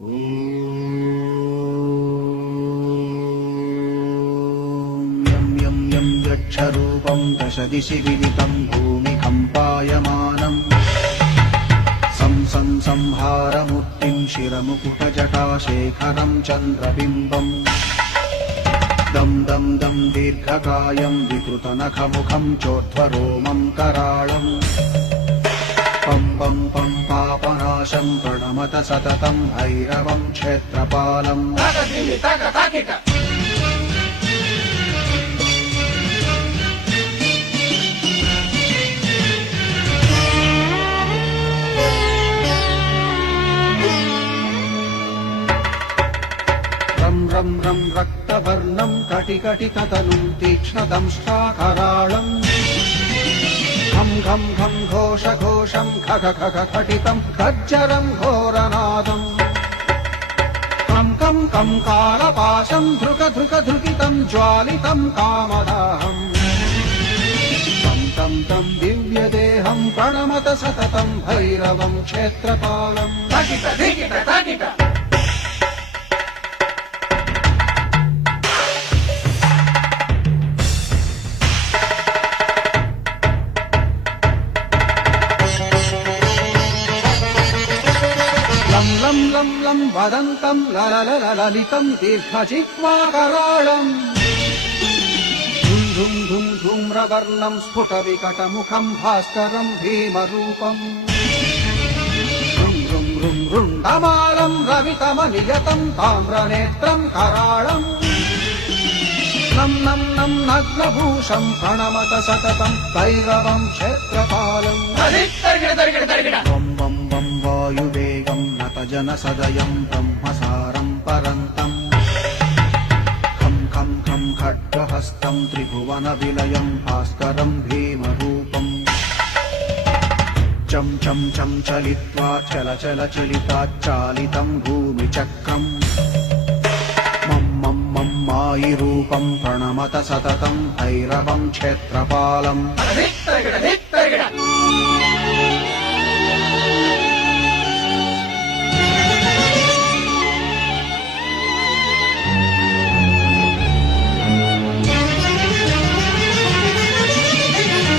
यं यं यं यक्षरूपं दशदिशि विदितं भूमिकम्पायमानम् सं संहारमूर्तिं शिरमुकुटजटाशेखरं चन्द्रबिम्बम् दं दं दं दीर्घकायं विकृतनखमुखं चोर्ध्वरोमं कराळम् पं पं पं पापनाशं प्रणमत सततं भैरवं क्षेत्रपालम् रं रं रं रक्तवर्णं कटिकटिततनुं तीक्ष्णदंष्ट्राकराळम् घं घं घं घोषघोषं खग खग खटितं खज्जरं घोरनादम् कं कं कं कालपाशं धृक धृक धृकितं ज्वालितं कामदाहम् तं तं तं दिव्यदेहं प्रणमत सततं भैरवं क्षेत्रपालम् लं लं लं लं वदन्तं ललितं दीर्घजिह्वाकराळम् धुं धुं धुं धूम्रवर्णं स्फुटविकटमुखं भास्करं भीमरूपम् ऋं ऋं ऋं रुण्डमालं रवितमनियतं ताम्रनेत्रं कराळम् नं नं नं नग्नभूषं प्रणमत सततं भैरवं क्षेत्रपालम् वं वं वं वायुवेगं नतजनसदयं ब्रह्मसारं परन्तम् खं खं खं खड्गहस्तं त्रिभुवनविलयं भास्करं भीमरूपम् चं चं चं चलित्वा चल चल चलिताच्चालितं भूमिचक्रम् मं मं मं मायिरूपं प्रणमत सततं भैरवं क्षेत्रपालम्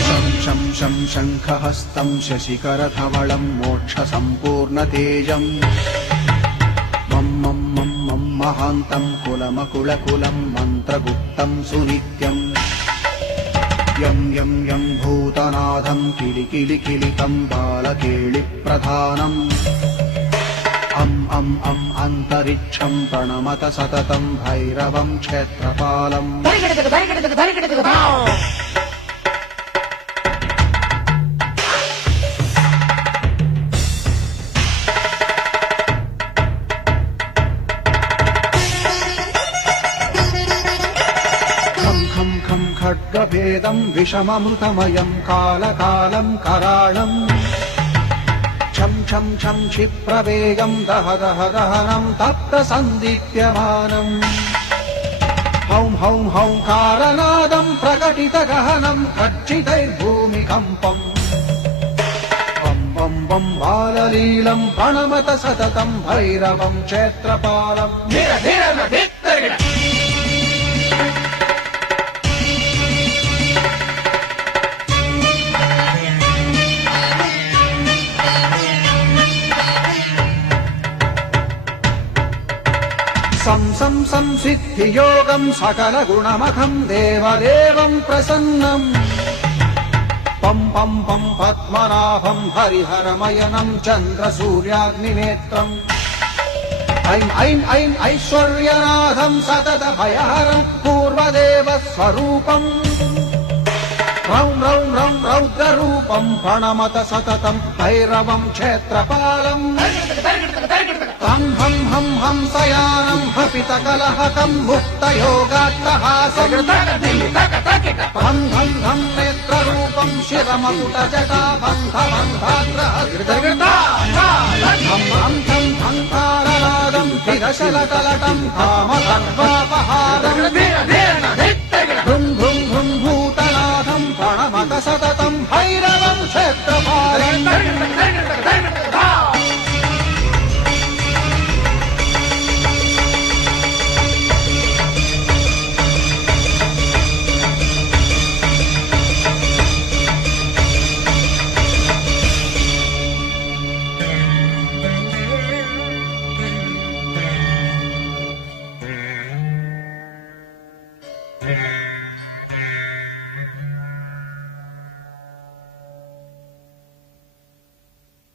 शं शं शङ्खहस्तं शशिकरधवलं मोक्षसम्पूर्णतेजम् मं मं मं मं महान्तं कुलमकुलकुलं मन्त्रगुप्तं सुनित्यम् यं यं यं भूतनाथं किलिकिलिकिलितं बालकेलिप्रधानम् अं अं अं अन्तरिक्षं प्रणमत सततं भैरवं क्षेत्रपालम् खड्गभेदं विषममृतमयं कालकालं कराळम् छं छं छं क्षिप्रवेगं दह दह दहनं तप्तसन्दीप्यमानम् हौं हौं हौं कारनादं प्रकटितगहनं खच्चितैर्भूमिकम्पम् वं वं वं बाललीलं प्रणमत सततं भैरवं क्षेत्रपालम् संसिद्धियोगं सकलगुणमखं देवदेवं प्रसन्नम् पं पं पं पद्मनाभं हरिहरमयनं चन्द्रसूर्याग्निनेत्रम् ऐं ऐं ऐं ऐश्वर्यनाथं सततभयहरं पूर्वदेवस्वरूपम् रौं रौं रौं रौद्ररूपं प्रणमत सततं भैरवं क्षेत्रपालम् हं हं हं हंसयानं हपितकलहकं मुक्तयोगाट्टहासम् हं हं हं नेत्ररूपं शिरमकुटजटाबन्धबन्धाग्रहं हं हं हंकारनादं विरशलकलटं कामकर्वापहारम् भृं भृं भृं भूतनाथं प्रणमत सततं भैरवं क्षेत्रपालम् Hey.